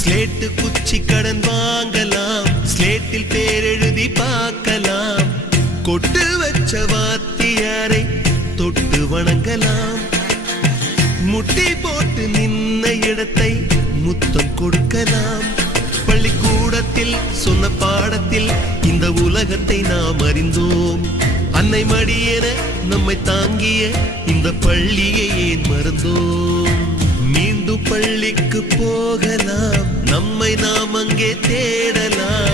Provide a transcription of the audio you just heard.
Slate குச்சி கடன் வாங்கலாம், ஸ்லேட்டில் பேர் எழுதி பார்க்கலாம். கொட்டு வச்ச வாத்தியாரை தொட்டு வணங்கலாம். முட்டி போட்டு நின்ன இடத்தை முத்தம் கொடுக்கலாம். பள்ளிக்கூடத்தில் சொன்ன பாடத்தில் இந்த உலகத்தை நாம் அறிந்தோம். அன்னை மடியென நம்மை தாங்கிய இந்த பள்ளியை ஏன் மறந்தோம்? மீண்டும் பள்ளிக்கு போகலாம், நம்மை நாம் அங்கே தேடலாம்.